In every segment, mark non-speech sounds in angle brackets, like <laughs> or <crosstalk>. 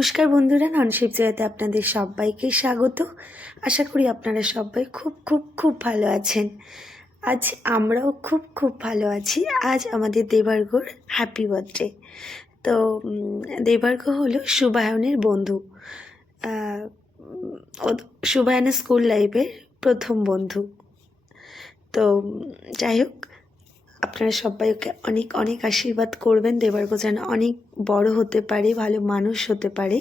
নমস্কার বন্ধুরা ননশিপ জয়াতে আপনাদের সবাইকে স্বাগত। আশা করি আপনারা সবাই খুব খুব খুব ভালো আছেন। আজ আমরাও খুব খুব ভালো আছি। আজ আমাদের দেবার্ঘর হ্যাপি বার্থডে তো উম, দেবার্ঘ হলো সুবায়নের বন্ধু। সুবায়নের স্কুল লাইফের প্রথম বন্ধু। তো যাই হোক আপনারা সবাই ওকে অনেক অনেক আশীর্বাদ করবেন। দেবার্গ যেন অনেক বড় হতে পারে ভালো মানুষ হতে পারে।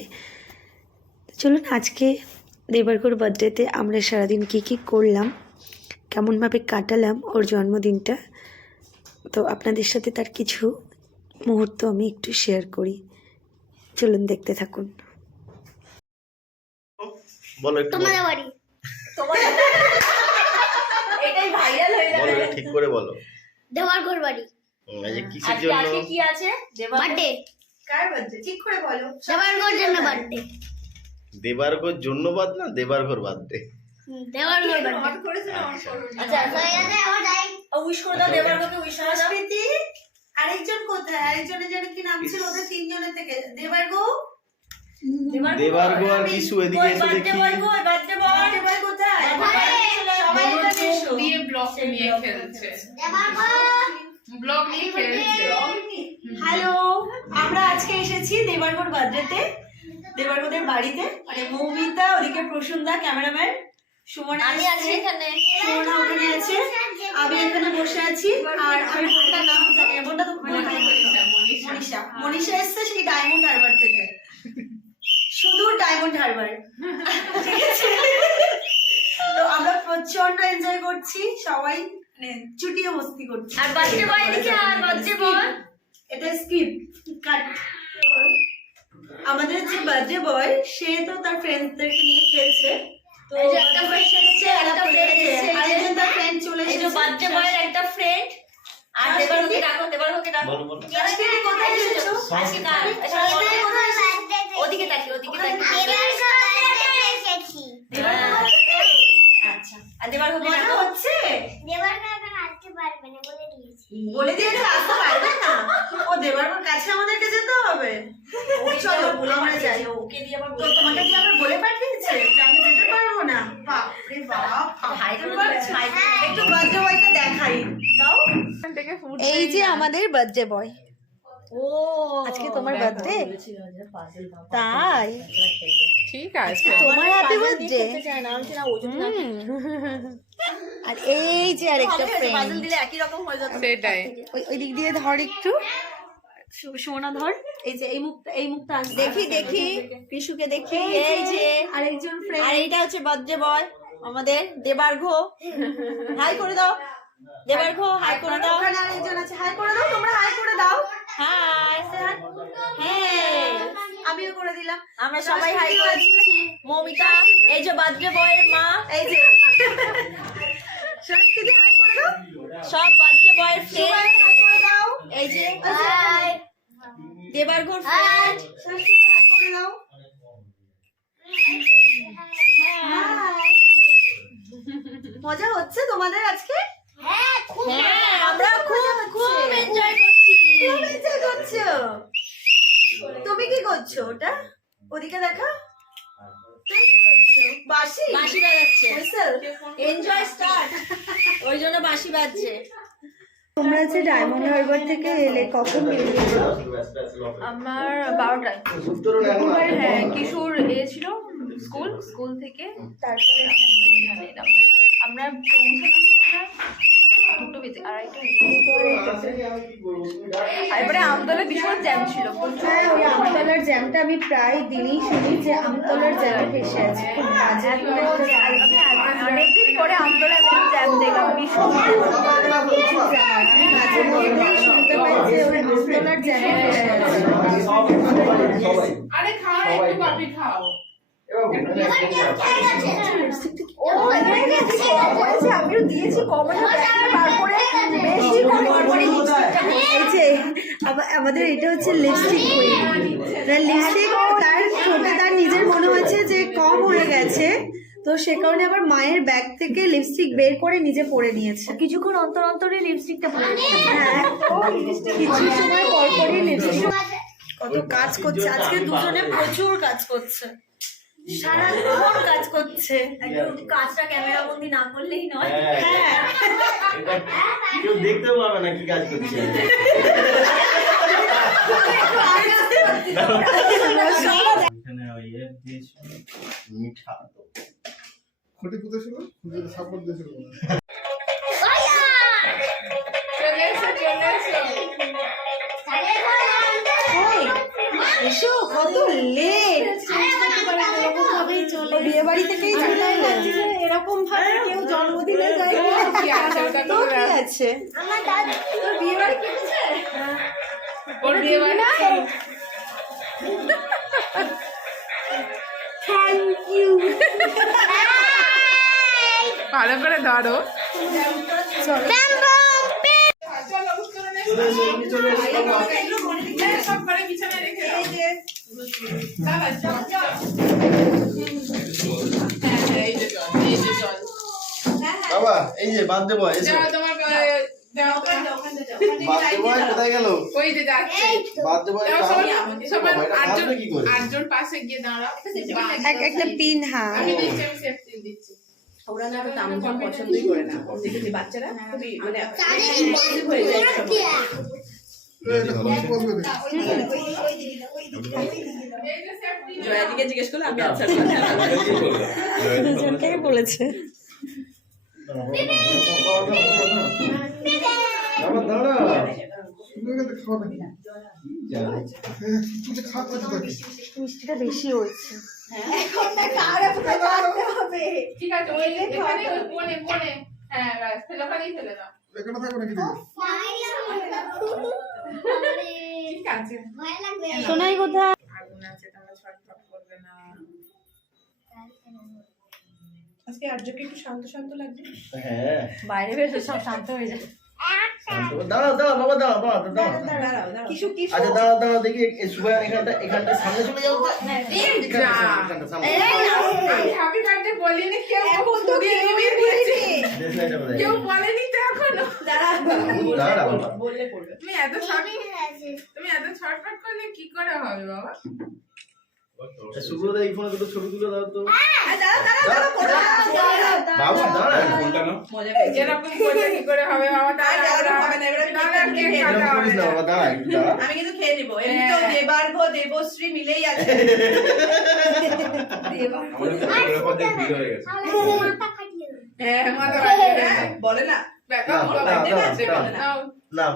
চলুন আজকে দেবার্গর বার্থডেতে আমরা সারাদিন কী কী করলাম কেমনভাবে কাটালাম ওর জন্মদিনটা তো আপনাদের সাথে তার কিছু মুহূর্ত আমি একটু শেয়ার করি। চলুন দেখতে থাকুন। বলো একটু তোমাদের বাড়ি। এটাই ভাইরাল হয়ে যাবে ঠিক করে বলো। দেওয়ার ঘর বাড়ি এই আজকে জন্য? আজকে কি আছে? দেবা- বার্থডে। কার বার্থডে? ঠিক করে বলো। দেওয়ার ঘর জন্য বার্থডে। জন্য বাদ না দেবার্ঘর বাদ দে দেওয়ার ঘর করো আচ্ছা। আমার যাই। উইশ করে দাও দেবারকে উইশ করে দাও। স্মৃতি আরেকজন কোথায়? আরেকজনের যেন কি নাম ছিল? ওদের তিনজনের থেকে। দেবার্গ? দেবার্ঘ আর কিছু এদিকে এসে দেখি বার্থডে বয় দেবার কোথায় সবাই এখানে এসো দিয়ে ব্লগ নিয়ে খেলছে। ব্লগ নিয়ে খেলছে। হ্যালো আমরা আজকে এসেছি দেবার্গর বার্থডেতে দেবার্গদের বাড়িতে। মানে মৌমিতা ওদিকে প্রসুন্দা ক্যামেরাম্যান। সুমনা আমি আছি এখানে। সুমনা ওখানে আছে। আমি এখানে বসে আছি। আর আমি বোনটার নাম জানি না বোনটা তো বোনটাই মনীষা, মনীষা। মনীষা। মনীষা এসছে সেই ডায়মন্ড হারবার থেকে। শুধু ডায়মন্ড হারবার ঠিক আছে তো আমরা প্রচণ্ড এনজয় করছি সবাই মানে চুটিয়ে মস্তি করছি। আর বার্থডে বয় এদিকে আর বার্থডে বয় এটা স্কিপ কাট আমাদের যে বার্থডে বয় সে তো তার ফ্রেন্ডসদেরকে নিয়ে খেলছে। তো একটা friend এসেছে, একটা এসেছে, এসেছে, আরেকজন তার ফ্রেন্ড চলে এসেছে। বার্থডে বয়ের একটা ফ্রেন্ড আর দেবার হোকে ডাকো দেবার হোকে ডাকো আজকে কোথায় এসেছ? আজকে কার? আজকে কোথায় এসেছ? ওদিকে তাকি ওদিকে তাকি আচ্ছা আর দেবার মজা হচ্ছে? বলে দিয়েছে। আসতে পারবে না। ও দেবারপুর কাছে আমাদেরকে যেতে হবে। চলো আমরা যাই। ওকে দিয়ে আবার তো তোমাকে কি আবার বলে পাঠিয়েছে যে আমি যেতে পারব না? বাপ। একটু বয়কে দেখাই। দাও। এই যে আমাদের বার্থডে বয় ও আজকে তোমার বার্থডে তাই? ঠিক আছে। তোমার হ্যাপি বার্থডে আর এই যে আরেকটা ফ্রেন্ড দিলে একই রকম হয়ে যেত সেটাই। ওই ওই দিক দিয়ে ধর একটু। সোনা ধর এই যে এই মুখটা এই মুখটা আসবে। দেখি দেখি। পিসুকে দেখি। এই যে আরেকজন আর ফ্রেন্ড এইটা হচ্ছে বার্থডে বয় আমাদের দেবার্ঘ। হাই করে দাও। দেবার্ঘ হাই করে দাও। ওখানে আরেকজন আছে। হাই করে দাও তোমরা হাই করে দাও। হাই হ্যাঁ আমিও করে দিলাম। আমরা সবাই হাই করে দিচ্ছি মৌমিতা এই যে বার্থডে বয়ের মা। এই যে। সংস্কৃতি হাই করে দাও। সব বার্থডে বয়ের ফ্রেন্ড হাই করে দাও। এই যে। হাই দেবার্ঘর ফ্রেন্ড সংস্কৃতি হাই করে দাও। মজা হচ্ছে তোমাদের আজকে? হ্যাঁ আমরা খুব খুব এনজয় করছ তুমি কি করছ ওটা? ওদিকে দেখা। বাসি বাজাচ্ছে। এনজয় স্টার্ট ওই জন্য বাঁশি বাজছে। তোমরা যে ডায়মন্ড হারবার থেকে এলে কখন আমার বারোটায়। হ্যাঁ কিশোর এ ছিল স্কুল স্কুল থেকে। তারপরে আমরা পৌঁছালাম? দুটো বেজে আড়াইটা আর এবারে আমতলা ভীষণ জ্যাম ছিল হ্যাঁ ওই আমতলার জ্যামটা আমি প্রায় দিনই শুনি যে আমতলার জ্যামে ফেসে আছে অনেকদিন পরে আমতলা একদম জ্যাম দেখলাম ভীষণ শুনতে পাই যে ওই আমতলার জ্যামে ফেসে আছে। আরে খাও একটু খাও। ও এখানে গেছে কম হয়েছে আমিও দিয়েছি কমানো বার করে বেশি করে এই যে আমাদের এটা হচ্ছে লিপস্টিক লিপস্টিক তার ঠোঁটে তার নিজের মনে হচ্ছে যে কম হয়ে গেছে তো তো সে কারণে আবার মায়ের ব্যাগ থেকে লিপস্টিক বের করে নিজে পরে নিয়েছে। কিছুক্ষণ অন্তর অন্তরে লিপস্টিকটা পরে হ্যাঁ কিছু সময় পর পরই লিপস্টিক কত কাজ করছে। আজকে দুজনে প্রচুর কাজ করছে। সারাক্ষণ কাজ করছে। কাজটা ক্যামেরা বন্দি না করলেই নয়। হ্যাঁ এটা কেউ দেখতেও পাবে না কি কাজ করছে। এখানে ওই এ দিয়েছি, মিঠা খুঁটি পুঁতেছিল খুঁটিতে সাপোর্ট দিয়েছিল হয়। চলে এসো চলে এসো। এসো কত লেট বিয়ে বাড়ি থেকেই চলে এরকম ভাবে কেউ জন্মদিনে যায় কি আছে? ওটা তো কি আছে ওর বিয়ে বাড়ি ভালো করে ধরো। চলে। এসো এমনি চলে এসো বাবা। সব করে পিছনে রেখে দাও বাবা, চল, বাবা এই যে বাদ দেবো এসো তোমার আহ, যাও, বাদ দেবো কোথায় গেল? ওই যে যাচ্ছে। বাদ দেবো যাও, সবাই সবাই বাবা, এটা আটজন কি আটজন পাশে গিয়ে দাঁড়াও। একটা পিন হ্যাঁ আমি দিচ্ছি আমি সেফটি দিচ্ছি। ওরা না তো পছন্দই করে না। দেখেছি বাচ্চারা খুবই মানে হয়ে যায়। জয়াদিকে জিজ্ঞেস করলে আমি আনসার দুজনকেই বলেছে। মিষ্টিটা বেশি হয়েছে। ঠিক আছে হ্যাঁ। ফেলে ওখানেই ফেলে দাও এখানে থাকো নাকি দিদি ঠিক আছে সোনাই কোথায়? আছে তোমরা ছটফট করবে না। আজকে আর্যকে একটু শান্ত শান্ত লাগবে হ্যাঁ। বাইরে বের হয়ে সব শান্ত হয়ে যায়। দাঁড়াও দাঁড়াও বাবা দাঁড়াও দাঁড়াও। দাঁড়াও আচ্ছা দাঁড়াও দাঁড়াও দেখি এই এখানটা এখানটা সামনে চলে যাও বাবা। বাবা? সুব্রত এই ফোনে দুটো ছবি তুলে দাও তো। আমি কিন্তু খেয়ে নিবো হ্যাঁ। দেবার্ঘ দেবশ্রী মিলেই আছে হ্যাঁ মাথা হ্যাঁ, বলে না দেখো, দাও, বাবা, দাও,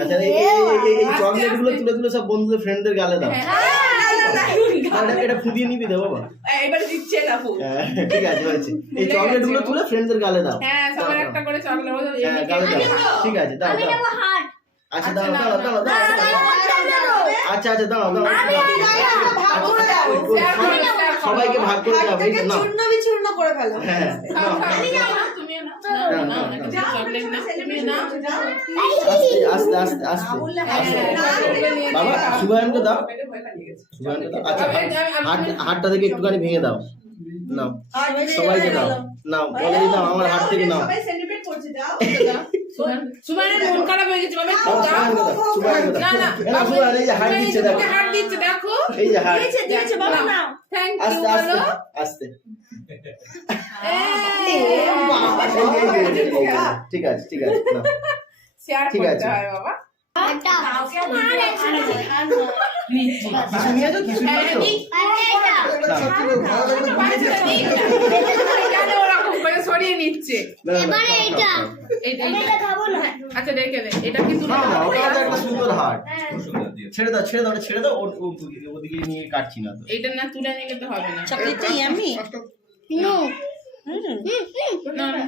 আচ্ছা এই চকলেটগুলো তুলে তুলে সব বন্ধুদের ফ্রেন্ডদের গালে দাও। আর এটা- এটা ফুদিয়ে নিবি দাও বাবা এবার দিচ্ছে না ফুল হ্যাঁ, ঠিক আছে হয়েছে এই চকলেটগুলো তুলে ফ্রেন্ডদের গালে দাও হ্যাঁ সবার একটা করে চকলেট হ্যাঁ দাও ঠিক আছে দাও দাও আচ্ছা দাও দাও দাও দাও আচ্ছা আচ্ছা দাও দাও সবাইকে ভাগ করে দাও এই চূর্ণ বিচূর্ণ করে ফেলো হ্যাঁ তুমি না আস্তে আস্তে আস্তে আস্তে বাবা সুবায়নকে দাও। সুবায়নকে দাও। আচ্ছা হাতটা থেকে একটুখানি ভেঙে দাও। নাও। সবাইকে দাও। নাও বলে দাও আমার হাত থেকে নাও। <laughs> সুমানের মন খারাপ হয়ে গেছে। না না এই যে দিচ্ছে দেখো। দিচ্ছে দেখো। এই যে বাবা ইউ বলো। আস্তে। ঠিক আছে ঠিক আছে শেয়ার ঠিক করতে আছে। হয় বাবা। সরিয়ে নিচ্ছে এইটা। আচ্ছা রেখে দে এটা কি একটা সুন্দর হাট ছেড়ে দাও ছেড়ে দাও ছেড়ে দাও ওদিকে নিয়ে কাটছি না তো এইটা না তুলে নিলে তো হবে না চকলেটটা ইয়ামি না, না।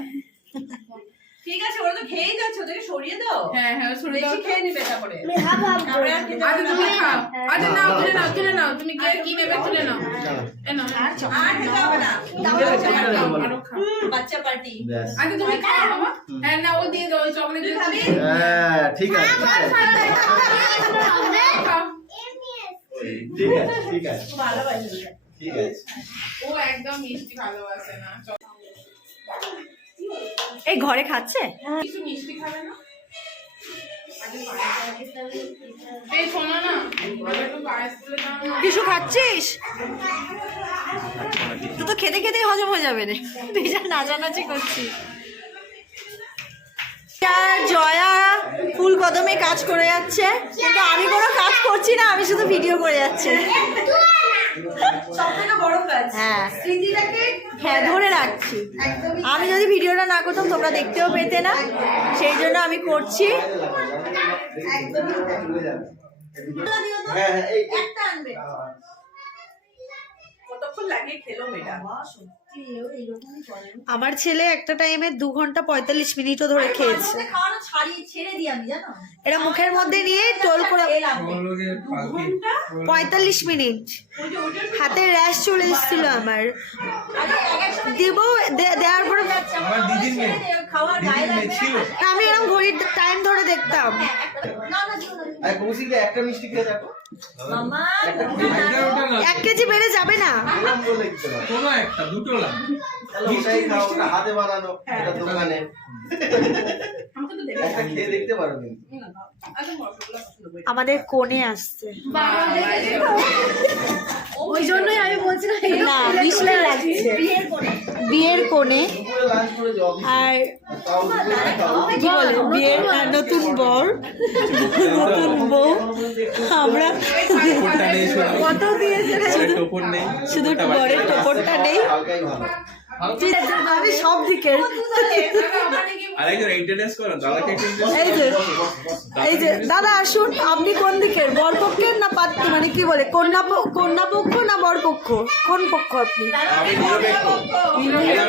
ঠিক আছে ওরা তো খেয়েই যাচ্ছে ওদেরকে সরিয়ে দাও। হ্যাঁ হ্যাঁ সরে দাও। খেয়ে নিবে তারপরে। আচ্ছা তুমি খাও। আচ্ছা নাও তুলে নাও তুলে নাও। তুমি কে কি নেবে তুলে নাও। নাও আর খেতে হবে না। দাও বাচ্চা খাও, আরও খাও। বাচ্চা পার্টি। আচ্ছা তুমি খাও বাবা। হ্যাঁ না ও দিয়ে দাও চকলেট দিয়ে দাও। হ্যাঁ ঠিক আছে। ঠিক আছে ঠিক আছে ঠিক আছে। ভালোবাসি ঠিক আছে। ও একদম মিষ্টি ভালোবাসে না। চল। এই ঘরে খাচ্ছে? কিছু না? কিছু খাচ্ছিস? তো তো খেতে খেতেই হজম হয়ে যাবে রে। তুই যা নাচানাচি করছিস। জয়া ফুল কদমে কাজ করে যাচ্ছে। কিন্তু আমি কোনো কাজ করছি না আমি শুধু ভিডিও করে যাচ্ছি। সব থেকে বড় কাজ হ্যাঁ। স্মৃতিটাকে হ্যাঁ ধরে রাখছি। আমি যদি ভিডিওটা না করতাম তোমরা দেখতেও পেতে না। সেই জন্য আমি করছি। হ্যাঁ হ্যাঁ একটা আনবে। কতক্ষণ খেলো মেয়েটা। আমার ছেলে একটা টাইমে দু ঘণ্টা পঁয়তাল্লিশ মিনিটও ধরে খেয়েছে এরা মুখের মধ্যে নিয়ে টোল করে পঁয়তাল্লিশ মিনিট। হাতে র্যাশ চলে এসেছিল আমার। দিব দে- দেওয়ার পরে আমি এরকম ঘড়ির টাইম ধরে দেখতাম। মামা এক কেজি বেড়ে যাবে না। কোনো একটা দুটো হাতে বানানো দোকানে। কিন্তু। আমাদের কোণে আসছে। ওই জন্যই আমি বলছিলাম না বিয়ের কোণে। আর কি বলে? বিয়ের আর নতুন বর? নতুন বউ? আমরা কত দিয়েছে? শুধু শুধু বরের টোপরটা নেই। আমি সব একটু introduce এই যে দাদা আসুন আপনি কোন দিকের? বর পক্ষের না পাত্র মানে কি বলে? কন্যা প- কন্যা পক্ষ না বর পক্ষ কোন পক্ষ আপনি? নিরপেক্ষ।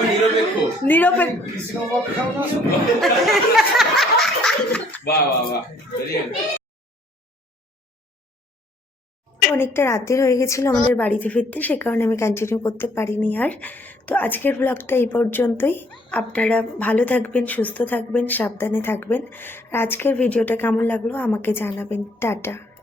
নিরপেক্ষ। নিরপেক্ষ। বাহ বাহ বাহ Brilliant. অনেকটা রাতের হয়ে গেছিল আমাদের বাড়িতে ফিরতে, সে কারণে আমি কন্টিনিউ করতে পারিনি আর। তো আজকের ব্লগটা এই পর্যন্তই। আপনারা ভালো থাকবেন, সুস্থ থাকবেন, সাবধানে থাকবেন। আর আজকের ভিডিওটা কেমন লাগল আমাকে জানাবেন। টাটা।